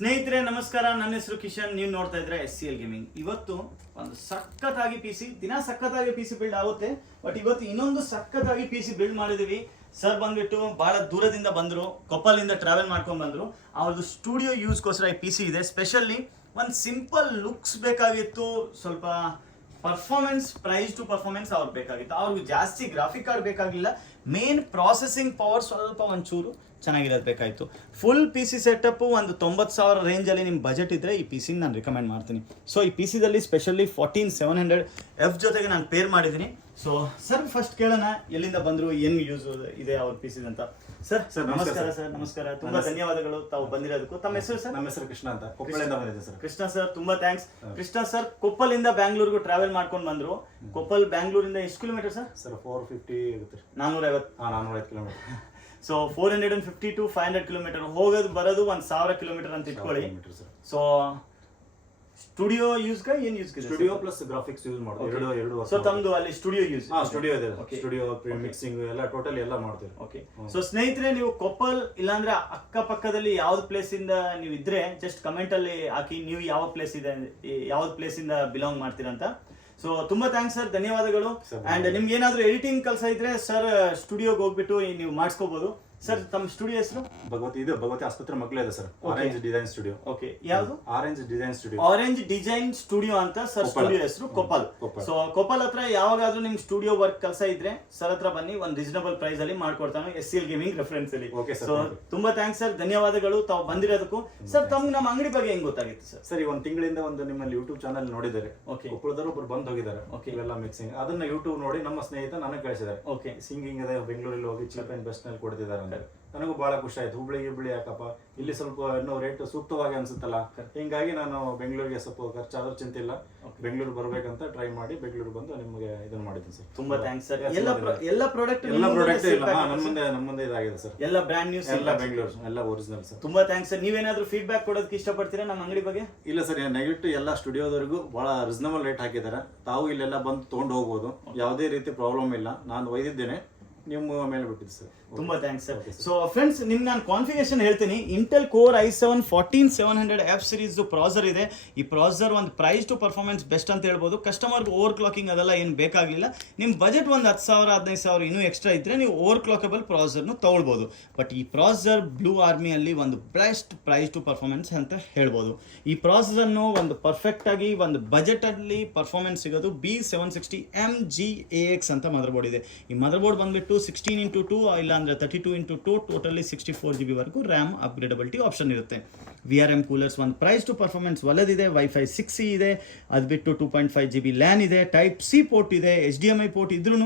ಸ್ನೇಹಿತರೆ ನಮಸ್ಕಾರ, ನನ್ನ ಹೆಸರು ಕಿಶನ್. ನೀವು ನೋಡ್ತಾ ಇದ್ರೆ SCL ಗೇಮಿಂಗ್. ಇವತ್ತು ಒಂದು ಸಖತ್ತಾಗಿ PC, ದಿನ ಸಖತ್ತಾಗಿ PC ಬಿಲ್ಡ್ ಆಗುತ್ತೆ. ಬಟ್ ಇವತ್ತು ಇನ್ನೊಂದು ಸಖತ್ತಾಗಿ PC ಬಿಲ್ಡ್ ಮಾಡಿದೀವಿ. ಸರ್ ಬಂದ್ಬಿಟ್ಟು ಬಹಳ ದೂರದಿಂದ ಬಂದ್ರು, ಕೊಪ್ಪಲಿಂದ ಟ್ರಾವೆಲ್ ಮಾಡ್ಕೊಂಡು ಬಂದ್ರು. ಅವ್ರದ್ದು ಸ್ಟುಡಿಯೋ ಯೂಸ್ಗೋಸ್ಕರ ಈ PC ಇದೆ. ಸ್ಪೆಷಲಿ ಒಂದು ಸಿಂಪಲ್ ಲುಕ್ಸ್ ಬೇಕಾಗಿತ್ತು, ಸ್ವಲ್ಪ ಪರ್ಫಾರ್ಮೆನ್ಸ್, ಪ್ರೈಸ್ ಟು ಪರ್ಫಾರ್ಮೆನ್ಸ್ ಅವ್ರಿಗೆ ಬೇಕಾಗಿತ್ತು. ಅವ್ರಿಗೆ ಜಾಸ್ತಿ ಗ್ರಾಫಿಕ್ ಕಾರ್ಡ್ ಬೇಕಾಗಿಲ್ಲ, ಮೇನ್ ಪ್ರಾಸೆಸಿಂಗ್ ಪವರ್ ಸ್ವಲ್ಪ ಒಂಚೂರು ಚೆನ್ನಾಗಿರೋದು ಬೇಕಾಯಿತು. ಫುಲ್ PC ಸೆಟಪ್ಪು ಒಂದು 90,000 ರೇಂಜಲ್ಲಿ ನಿಮ್ಮ ಬಜೆಟ್ ಇದ್ದರೆ ಈ PC ನಾನು ರಿಕಮೆಂಡ್ ಮಾಡ್ತೀನಿ. ಸೊ ಈ PCದಲ್ಲಿ ಸ್ಪೆಷಲಿ 14700F ಜೊತೆಗೆ ನಾನು ಪೇರ್ ಮಾಡಿದ್ದೀನಿ. ಸೊ ಸರ್ ಫಸ್ಟ್ ಕೇಳೋಣ, ಎಲ್ಲಿಂದ ಬಂದರು, ಏನು ಯೂಸ್ ಇದೆ ಅವ್ರ PC ಅಂತ. ಸರ್ ನಮಸ್ಕಾರ. ಸರ್ ನಮಸ್ಕಾರ, ತುಂಬಾ ಧನ್ಯವಾದಗಳು ತಾವು ಬಂದಿರೋದಕ್ಕೂ. ತಮ್ಮ ಹೆಸರು ಸರ್? ನಮ್ಮ ಹೆಸರು ಕೃಷ್ಣ ಅಂತ, ಕೊಪ್ಪಳಿಂದ ಬಂದಿದೆ ಸರ್. ಕೃಷ್ಣ ಸರ್, ತುಂಬಾ ಥ್ಯಾಂಕ್ಸ್. ಕೃಷ್ಣ ಸರ್ ಕೊಪ್ಪಲಿಂದ ಬ್ಯಾಂಗ್ಳೂರ್ಗೂ ಟ್ರಾವೆಲ್ ಮಾಡ್ಕೊಂಡು ಬಂದ್ರು. ಕೊಪ್ಪಲ್ ಬ್ಯಾಂಗ್ಳೂರಿಂದ ಎಷ್ಟು ಕಿಲೋಮೀಟರ್ ಸರ್? ಸರ್ 450 ಆಗುತ್ತೆ. 450. 450 ಕಿಲೋಮೀಟರ್. ಸೊ 450 to 500 ಕಿಲೋಮೀಟರ್ ಹೋಗೋದು ಬರೋದು 1000 ಕಿಲೋಮೀಟರ್ ಅಂತ ಇಟ್ಕೊಳ್ಳಿ. ಸೊ ಸ್ಟುಡಿಯೋ ಯೂಸ್ ಏನ್ use? Studio plus graphics use ಮಾಡ್ತೀವಿ. ಎರಡು ಸೊ ತಮ್ದು ಅಲ್ಲಿ ಸ್ಟುಡಿಯೋ ಯೂಸ್? ಸ್ಟುಡಿಯೋ ಇದೆ. ಸ್ಟುಡಿಯೋ ಮಿಕ್ಸಿಂಗ್ ಎಲ್ಲ ಟೋಟಲ್ ಎಲ್ಲ ಮಾಡ್ತೀವಿ. ಓಕೆ. ಸೊ ಸ್ನೇಹಿತರೆ, ನೀವು ಕೊಪ್ಪಲ್ ಇಲ್ಲಾಂದ್ರೆ ಅಕ್ಕಪಕ್ಕದಲ್ಲಿ ಯಾವ್ದು ಪ್ಲೇಸ್ ಇಂದ ನೀವು ಇದ್ರೆ ಜಸ್ಟ್ ಕಮೆಂಟ್ ಅಲ್ಲಿ ಹಾಕಿ, ನೀವು ಯಾವ ಪ್ಲೇಸ್ ಇದೆ, ಯಾವ್ದು ಪ್ಲೇಸ್ ಇಂದ ಬಿಲಾಂಗ್ ಮಾಡ್ತೀರಂತ. ಸೊ ತುಂಬಾ ಥ್ಯಾಂಕ್ಸ್ ಸರ್, ಧನ್ಯವಾದಗಳು. ಅಂಡ್ ನಿಮ್ಗೆ ಏನಾದ್ರು ಎಡಿಟಿಂಗ್ ಕೆಲಸ ಇದ್ರೆ ಸರ್ ಸ್ಟುಡಿಯೋಗೆ ಹೋಗ್ಬಿಟ್ಟು ನೀವು ಮಾಡಿಸ್ಕೋಬಹುದು. ಸರ್ ತಮ್ಮ ಸ್ಟುಡಿಯೋ ಹೆಸರು? ಭಗವತಿ ಆಸ್ಪತ್ರೆ ಮಕ್ಕಳೇ ಇದೆ sir. Orange design studio. Okay, ಯಾವುದು? Orange design studio. Orange design studio ಅಂತ ಸರ್ ಸ್ಟುಡಿಯೋ ಹೆಸರು. ಕೊಪ್ಪಲ್. ಸೊ ಕೊಪ್ಪಲ್ ಹತ್ರ ಯಾವಾಗಾದ್ರೂ ನಿಮ್ ಸ್ಟುಡಿಯೋ ವರ್ಕ್ ಕೆಲಸ ಇದ್ರೆ ಸರ್ ಹತ್ರ ಬನ್ನಿ, ಒಂದು ರೀಸನಬಲ್ ಪ್ರೈಸ್ ಅಲ್ಲಿ ಮಾಡ್ಕೊಡ್ತಾನೆ, SCL ಗೇಮಿಂಗ್ ರೆಫರೆನ್ಸ್ ಅಲ್ಲಿ. ಸೊ ತುಂಬಾ ಥ್ಯಾಂಕ್ಸ್ ಸರ್, ಧನ್ಯವಾದಗಳು ತಾವು ಬಂದಿರೋದಕ್ಕೂ. ಸರ್ ತಮ್ಗೆ ನಮ್ಮ ಅಂಗಡಿ ಬಗ್ಗೆ ಹೆಂಗ್ ಗೊತ್ತಾಗಿತ್ತು ಸರ್? ಸರ್, ಒಂದು ತಿಂಗಳಿಂದ ಒಂದು ನಿಮ್ಮಲ್ಲಿ ಯೂಟ್ಯೂಬ್ ಚಾನಲ್ ನೋಡಿದ್ದಾರೆ. ಕೊಪ್ಪಳದವರು ಒಬ್ರು ಬಂದು ಹೋಗಿದ್ದಾರೆ. ಇವೆಲ್ಲ ಮಿಕ್ಸಿಂಗ್ ಅದನ್ನ ಯೂಟ್ಯೂಬ್ ನೋಡಿ ನಮ್ಮ ಸ್ನೇಹಿತ ನನಗೆ ಕಳಿಸಿದ್ದಾರೆ. ಓಕೆ, ಸಿಂಗಿಂಗ್ ಅದೇ ಬೆಂಗಳೂರಲ್ಲಿ ಹೋಗಿ ಚೀಪ್ ಅಂಡ್ ಬೆಸ್ಟ್ ನಲ್ಲಿ ಕೊಡ್ತಿದ್ದಾರೆ ಅಂತ. ನನಗೂ ಬಹಳ ಖುಷಿ ಆಯ್ತು. ಹುಬ್ಳಿ ಯಾಕಪ್ಪ, ಇಲ್ಲಿ ಸ್ವಲ್ಪ ಇನ್ನೂ ರೇಟ್ ಸೂಕ್ತವಾಗಿ ಅನ್ಸುತ್ತಲ್ಲ, ಹಿಂಗಾಗಿ ನಾನು ಬೆಂಗಳೂರಿಗೆ ಸ್ವಲ್ಪ ಖರ್ಚಾದ್ರೂ ಚಿಂತಿಲ್ಲ, ಬೆಂಗಳೂರು ಬರ್ಬೇಕಂತ ಟ್ರೈ ಮಾಡಿ ಬೆಂಗಳೂರು ಬಂದು ನಿಮಗೆ ಇದನ್ನ ಮಾಡಿದ್ದೀನಿ ಸರ್. ತುಂಬಾ ಥ್ಯಾಂಕ್ಸ್ ಸರ್. ಎಲ್ಲ ಪ್ರಾಡಕ್ಟ್ ನಮ್ಮ ಮುಂದೆ ಇದಾಗಿದೆ ಸರ್. ಎಲ್ಲ ಬ್ರ್ಯಾಂಡ್ ನ್ಯೂಸ್, ಎಲ್ಲ ಬೆಂಗಳೂರು, ಎಲ್ಲ ಒರಿಜಿನಲ್ ಸರ್. ತುಂಬಾ ಥ್ಯಾಂಕ್ಸ್ ಸರ್. ನೀವೇನಾದ್ರೂ ಫೀಡ್ಬ್ಯಾಕ್ ಕೊಡೋದಕ್ಕೆ ಇಷ್ಟಪಡ್ತೀರಾ ನಮ್ಮ ಅಂಗಡಿ ಬಗ್ಗೆ? ಇಲ್ಲ ಸರ್, ನೆಗೆಟಿವ್ ಎಲ್ಲ ಸ್ಟುಡಿಯೋದವರೆಗೂ ಬಹಳ ರೀಸನಬಲ್ ರೇಟ್ ಹಾಕಿದ್ದಾರೆ. ತಾವು ಇಲ್ಲೆಲ್ಲ ಬಂದು ತೊಗೊಂಡು ಹೋಗ್ಬೋದು, ಯಾವುದೇ ರೀತಿ ಪ್ರಾಬ್ಲಮ್ ಇಲ್ಲ. ನಾನು ಒಯ್ದಿದ್ದೇನೆ, ನಿಮ್ಮ ಮೇಲೆ ಬಿಟ್ಟಿದ್ದು ಸರ್. ತುಂಬಾ ಥ್ಯಾಂಕ್ಸ್ ಸರ್. ಸೊ ಫ್ರೆಂಡ್ಸ್, ನಿಮ್ಗೆ ನಾನು ಕಾನ್ಫಿಗರೇಷನ್ ಹೇಳ್ತೀನಿ. Intel core i7 14700F series processor ಇದೆ. ಈ ಪ್ರಾಸೆಸರ್ ಒಂದು ಪ್ರೈಸ್ ಟು ಪರ್ಫಾರ್ಮೆನ್ಸ್ ಬೆಸ್ಟ್ ಅಂತ ಹೇಳ್ಬೋದು. ಕಸ್ಟಮರ್ಗೆ ಓವರ್ ಕ್ಲಾಕಿಂಗ್ ಅದೆಲ್ಲ ಏನು ಬೇಕಾಗಿಲ್ಲ. ನಿಮ್ಮ ಬಜೆಟ್ ಒಂದು 10,000 15,000 ಇನ್ನೂ ಎಕ್ಸ್ಟ್ರಾ ಇದ್ದರೆ ನೀವು ಓವರ್ ಕ್ಲಾಕಬಲ್ ಪ್ರಾಸೆಸರ್ನು ತೊಗೊಳ್ಬೋದು. ಬಟ್ ಈ ಪ್ರಾಸೆಸರ್ ಬ್ಲೂ ಆರ್ಮಿಯಲ್ಲಿ ಒಂದು ಬೆಸ್ಟ್ ಪ್ರೈಸ್ ಟು ಪರ್ಫಾರ್ಮೆನ್ಸ್ ಅಂತ ಹೇಳ್ಬೋದು. ಈ ಪ್ರಾಸೆಸರ್ನು ಒಂದು ಪರ್ಫೆಕ್ಟಾಗಿ ಒಂದು ಬಜೆಟಲ್ಲಿ ಪರ್ಫಾರ್ಮೆನ್ಸ್ ಸಿಗೋದು B760MGAX ಅಂತ ಮದರ್ ಬೋರ್ಡ್ ಇದೆ. ಈ ಮದರ್ ಬೋರ್ಡ್ ಬಂದುಬಿಟ್ಟು 16x2 ಇಲ್ಲ ಅಂದರೆ 32x2, ಟೋಟಲಿ 64 GB ವರೆಗೂ ರ್ಯಾಮ್ ಅಪ್ಗ್ರೇಡಬಿಲಿಟಿ ಆಪ್ಷನ್ ಇರುತ್ತೆ. VRM ಕೂಲರ್ಸ್ ಒಂದು ಪ್ರೈಸ್ ಟು ಪರ್ಫಾರ್ಮೆನ್ಸ್ ಒಳ್ಳೆದಿದೆ. Wi-Fi 6E ಇದೆ, ಅದು ಬಿಟ್ಟು 2.5 GB ಲ್ಯಾನ್ ಇದೆ, Type-C ಪೋರ್ಟ್ ಇದೆ, HDMI ಪೋರ್ಟ್ ಇದ್ರೂ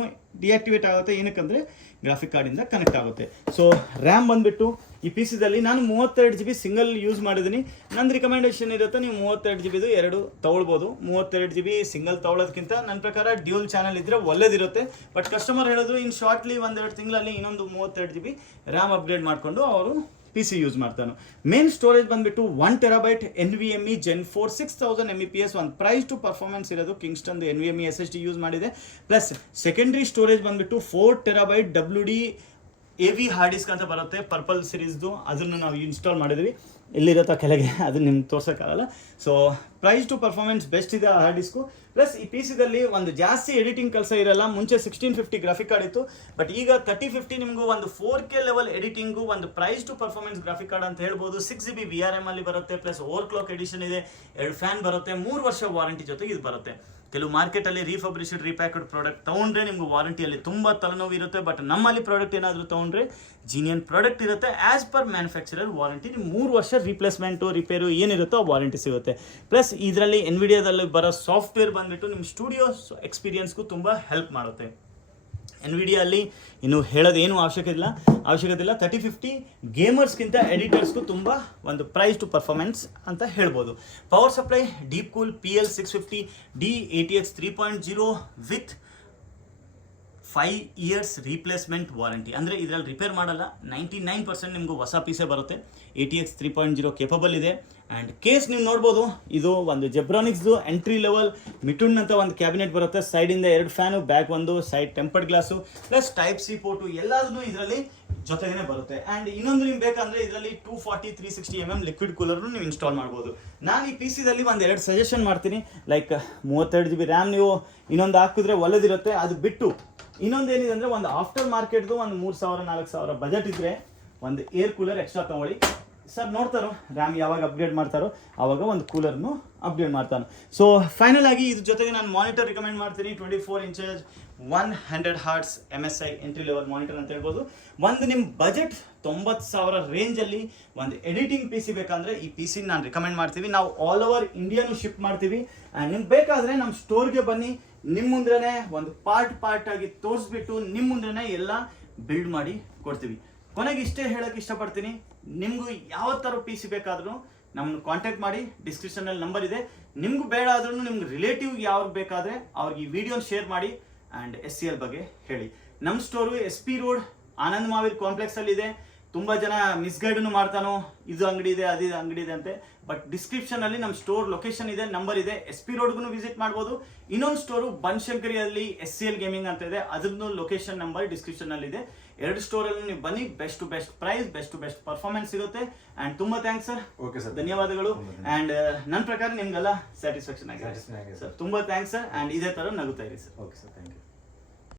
ಡಿಆಕ್ಟಿವೇಟ್ ಆಗುತ್ತೆ. ಏನಕ್ಕಂದರೆ ಗ್ರಾಫಿಕ್ ಕಾರ್ಡಿಂದ ಕನೆಕ್ಟ್ ಆಗುತ್ತೆ. ಸೊ ರ್ಯಾಮ್ ಬಂದುಬಿಟ್ಟು ಈ PCದಲ್ಲಿ ನಾನು 32 GB ಸಿಂಗಲ್ ಯೂಸ್ ಮಾಡಿದ್ದೀನಿ. ನಂದು ರಿಕಮೆಂಡೇಶನ್ ಇರುತ್ತೆ, ನೀವು 32 GB ಎರಡು ತೊಗೊಳ್ಬೋದು. 32 GB ಸಿಂಗಲ್ ತೊಗೊಳೋದಕ್ಕಿಂತ ನನ್ನ ಪ್ರಕಾರ ಡ್ಯೂಲ್ ಚಾನಲ್ ಇದ್ದರೆ ಒಳ್ಳೇದಿರುತ್ತೆ. ಬಟ್ ಕಸ್ಟಮರ್ ಹೇಳಿದ್ರು ಇನ್ನು ಶಾರ್ಟ್ಲಿ 1-2 ತಿಂಗಳಲ್ಲಿ ಇನ್ನೊಂದು 32 GB ರ್ಯಾಮ್ ಅಪ್ಗ್ರೇಡ್ ಮಾಡಿಕೊಂಡು ಅವರು PC ಯೂಸ್ ಮಾಡ್ತಾನೆ. ಮೇನ್ ಸ್ಟೋರೇಜ್ ಬಂದುಬಿಟ್ಟು 1 TB NVMe Gen 4 6000 Mbps. ಒಂದು ಪ್ರೈಸ್ ಟು ಪರ್ಫಾರ್ಮೆನ್ಸ್ ಇರೋದು ಕಿಂಗ್ಸ್ಟನ್ದು NVMe SSD ಯೂಸ್ ಮಾಡಿದೆ. ಪ್ಲಸ್ ಸೆಕೆಂಡ್ರಿ ಸ್ಟೋರೇಜ್ ಬಂದುಬಿಟ್ಟು 4 TB WD AV hard disk ಅಂತ ಬರುತ್ತೆ, ಪರ್ಪಲ್ ಸೀರೀಸ್ದು. ಅದನ್ನು ನಾವು ಇನ್ಸ್ಟಾಲ್ ಮಾಡಿದ್ವಿ, ಎಲ್ಲಿರುತ್ತೋ ಕೆಳಗೆ, ಅದನ್ನು ನಿಮ್ಗೆ ತೋರ್ಸೋಕ್ಕಾಗಲ್ಲ. So price to performance best ಇದೆ ಆ ಹಾರ್ಡ್ ಡಿಸ್ಕು. ಪ್ಲಸ್ ಈ PCದಲ್ಲಿ ಒಂದು ಜಾಸ್ತಿ ಎಡಿಟಿಂಗ್ ಕೆಲಸ ಇರಲ್ಲ. ಮುಂಚೆ 1650 ಗ್ರಾಫಿಕ್ ಕಾರ್ಡ್ ಇತ್ತು, ಬಟ್ ಈಗ 3050 ನಿಮಗೂ ಒಂದು 4K ಲೆವೆಲ್ ಎಡಿಟಿಂಗು, ಒಂದು price to performance graphic card ಅಂತ ಹೇಳ್ಬೋದು. 6 GB VRM ಅಲ್ಲಿ ಬರುತ್ತೆ, ಪ್ಲಸ್ ಓವರ್ ಕ್ಲಾಕ್ ಎಡಿಷನ್ ಇದೆ, 2 ಫ್ಯಾನ್ ಬರುತ್ತೆ, 3 ವರ್ಷ ವಾರಂಟಿ ಜೊತೆಗೆ ಇದು ಬರುತ್ತೆ. ಕೆಲವು ಮಾರ್ಕೆಟಲ್ಲಿ ರೀಫಬ್ರಿಶ್ಡ್ ರೀಪ್ಯಾಕ್ಡ್ ಪ್ರಾಡಕ್ಟ್ ತೊಗೊಂಡ್ರೆ ನಿಮ್ಗೆ ವಾರಂಟಿಯಲ್ಲಿ ತುಂಬ ತಲೆನೋವು ಇರುತ್ತೆ. ಬಟ್ ನಮ್ಮಲ್ಲಿ ಪ್ರಾಡಕ್ಟ್ ಏನಾದರೂ ತೊಗೊಂಡ್ರೆ ಜೀನಿಯನ್ ಪ್ರಾಡಕ್ಟ್ ಇರುತ್ತೆ. ಆ್ಯಸ್ ಪರ್ ಮ್ಯಾನುಫ್ಯಾಕ್ಚರರ್ ವಾರಂಟಿ, 3 ವರ್ಷ ರೀಪ್ಲೇಸ್ಮೆಂಟು ರಿಪೇರು ಏನಿರುತ್ತೋ ಆ ವಾರಂಟಿ ಸಿಗುತ್ತೆ. ಪ್ಲಸ್ ಇದರಲ್ಲಿ NVIDIAದಲ್ಲಿ ಬರೋ ಸಾಫ್ಟ್ವೇರ್ ಬಂದುಬಿಟ್ಟು ನಿಮ್ಮ ಸ್ಟುಡಿಯೋ ಎಕ್ಸ್ಪೀರಿಯನ್ಸ್ಗೂ ತುಂಬ ಹೆಲ್ಪ್ ಮಾಡುತ್ತೆ. NVIDIA ಅಲ್ಲಿ ಇನ್ನು ಹೇಳೋದೇನು ಅವಶ್ಯಕತೆ ಇಲ್ಲ. 3050 ಗೇಮರ್ಸ್ಗಿಂತ ಎಡಿಟರ್ಸ್ಗೂ ತುಂಬ ಒಂದು ಪ್ರೈಸ್ ಟು ಪರ್ಫಾರ್ಮೆನ್ಸ್ ಅಂತ ಹೇಳ್ಬೋದು. Power supply deep cool PL650D ATX 3.0 with 5 years replacement warranty. ಅಂದರೆ ಇದರಲ್ಲಿ ರಿಪೇರ್ ಮಾಡಲ್ಲ, 99% ನಿಮಗೂ ಹೊಸ ಪೀಸೇ ಬರುತ್ತೆ. ATX 3.0 ಕೇಪಬಲ್ ಇದೆ. ಆ್ಯಂಡ್ ಕೇಸ್ ನೀವು ನೋಡ್ಬೋದು, ಇದು ಒಂದು ಜೆಬ್ರಾನಿಕ್ಸ್ದು ಎಂಟ್ರಿ ಲೆವೆಲ್ ಮಿಟುನ್ ಅಂತ ಒಂದು ಕ್ಯಾಬಿನೆಟ್ ಬರುತ್ತೆ. ಸೈಡಿಂದ 2 ಫ್ಯಾನು, ಬ್ಯಾಕ್ ಒಂದು, side tempered glass, plus Type-C port, ಎಲ್ಲದೂ ಇದರಲ್ಲಿ ಜೊತೆಗೇನೆ ಬರುತ್ತೆ. ಆ್ಯಂಡ್ ಇನ್ನೊಂದು ನಿಮ್ಗೆ ಬೇಕಂದ್ರೆ ಇದರಲ್ಲಿ 240 360 mm ಲಿಕ್ವಿಡ್ ಕೂಲರ್ನು ನೀವು ಇನ್ಸ್ಟಾಲ್ ಮಾಡ್ಬೋದು. ನಾನು ಈ ಪಿ ಸಿದಲ್ಲಿ ಒಂದು 2 ಸಜೆಷನ್ ಮಾಡ್ತೀನಿ. ಲೈಕ್ 32 GB ರ್ಯಾಮ್ ನೀವು ಇನ್ನೊಂದು ಹಾಕಿದ್ರೆ ಒಳ್ಳೆದಿರುತ್ತೆ. ಅದು ಬಿಟ್ಟು ಇನ್ನೊಂದು ಏನಿದೆ ಅಂದರೆ ಒಂದು ಆಫ್ಟರ್ ಮಾರ್ಕೆಟ್ದು ಒಂದು 3000-4000 ಬಜೆಟ್ ಇದ್ದರೆ ಒಂದು ಏರ್ ಕೂಲರ್ ಎಕ್ಸ್ಟ್ರಾ ತೊಗೊಳ್ಳಿ. ಸರ್ ನೋಡ್ತಾರೋ ರ್ಯಾಮ್ ಯಾವಾಗ ಅಪ್ಗ್ರೇಡ್ ಮಾಡ್ತಾರೋ ಆವಾಗ ಒಂದು ಕೂಲರ್ನು ಅಪ್ಗ್ರೇಡ್ ಮಾಡ್ತಾನೆ. ಸೊ ಫೈನಲ್ ಆಗಿ ಇದ್ರ ಜೊತೆಗೆ ನಾನು ಮಾನಿಟರ್ ರಿಕಮೆಂಡ್ ಮಾಡ್ತೀನಿ. 24 inches 100 Hz MSI entry level monitor ಅಂತ ಹೇಳ್ಬೋದು. ಒಂದು ನಿಮ್ಮ ಬಜೆಟ್ 90,000 ರೇಂಜಲ್ಲಿ ಒಂದು ಎಡಿಟಿಂಗ್ ಪಿ ಸಿ ಬೇಕಂದರೆ ಈ ಪಿ ಸಿ ನಾನು ರಿಕಮೆಂಡ್ ಮಾಡ್ತೀವಿ. ನಾವು ಆಲ್ ಓವರ್ ಇಂಡಿಯಾನು ಶಿಪ್ ಮಾಡ್ತೀವಿ. ಆ್ಯಂಡ್ ನಿಮ್ಗೆ ಬೇಕಾದರೆ ನಮ್ಮ ಸ್ಟೋರ್ಗೆ ಬನ್ನಿ, ನಿಮ್ಮ ಮುಂದ್ರೇ ಒಂದು ಪಾರ್ಟ್ ಆಗಿ ತೋರಿಸ್ಬಿಟ್ಟು ನಿಮ್ಮ ಮುಂದ್ರೇ ಎಲ್ಲ ಬಿಲ್ಡ್ ಮಾಡಿ ಕೊಡ್ತೀವಿ. ಕೊನೆಗೆ ಇಷ್ಟೇ ಹೇಳೋಕ್ಕೆ ಇಷ್ಟಪಡ್ತೀನಿ, ನಿಮಗೂ ಯಾವ ಥರ ಪಿ ಸಿ ಬೇಕಾದ್ರೂ ನಮ್ಮನ್ನು ಕಾಂಟ್ಯಾಕ್ಟ್ ಮಾಡಿ. ಡಿಸ್ಕ್ರಿಪ್ಷನಲ್ಲಿ ನಂಬರ್ ಇದೆ. ನಿಮ್ಗೆ ಬೇಡ ಆದ್ರೂ ನಿಮ್ಗೆ ರಿಲೇಟಿವ್ಗೆ ಯಾವ್ದು ಬೇಕಾದರೆ ಅವ್ರಿಗೆ ಈ ವಿಡಿಯೋನ ಶೇರ್ ಮಾಡಿ ಆ್ಯಂಡ್ SCL ಬಗ್ಗೆ ಹೇಳಿ. ನಮ್ಮ store SP road Anand Mahaveer ಕಾಂಪ್ಲೆಕ್ಸಲ್ಲಿದೆ. ತುಂಬ ಜನ ಮಿಸ್ಗೈಡನ್ನು ಮಾಡ್ತಾನೋ ಇದು ಅಂಗಡಿ ಇದೆ ಅದು ಅಂಗಡಿ ಇದೆ ಅಂತೆ. ಬಟ್ ಡಿಸ್ಕ್ರಿಪ್ಷನಲ್ಲಿ ನಮ್ಮ ಸ್ಟೋರ್ ಲೊಕೇಶನ್ ಇದೆ, ನಂಬರ್ ಇದೆ. SP ರೋಡ್ಗೂ ವಿಸಿಟ್ ಮಾಡ್ಬೋದು. ಇನ್ನೊಂದು ಸ್ಟೋರು ಬನಶಂಕರಿಯಲ್ಲಿ SCL ಗೇಮಿಂಗ್ ಅಂತ ಇದೆ, ಅದ್ರದ್ದು ಲೊಕೇಶನ್ ನಂಬರ್ ಡಿಸ್ಕ್ರಿಪ್ಷನಲ್ಲಿದೆ. 2 ಸ್ಟೋರಲ್ಲಿ ನೀವು ಬನ್ನಿ. Best to best price, best to best performance ಸಿಗುತ್ತೆ. ಆ್ಯಂಡ್ ತುಂಬ ಥ್ಯಾಂಕ್ಸ್ ಸರ್. ಓಕೆ ಸರ್, ಧನ್ಯವಾದಗಳು. ಆ್ಯಂಡ್ ನನ್ನ ಪ್ರಕಾರ ನಿಮ್ಗೆಲ್ಲ ಸ್ಯಾಟಿಸ್ಫ್ಯಾಕ್ಷನ್ ಆಗಿದೆ ಸರ್. ತುಂಬ ಥ್ಯಾಂಕ್ಸ್ ಸರ್. ಆ್ಯಂಡ್ ಇದೇ ಥರ ನಗುತ್ತಾ ಇರಿ sir. Okay sir, thank you.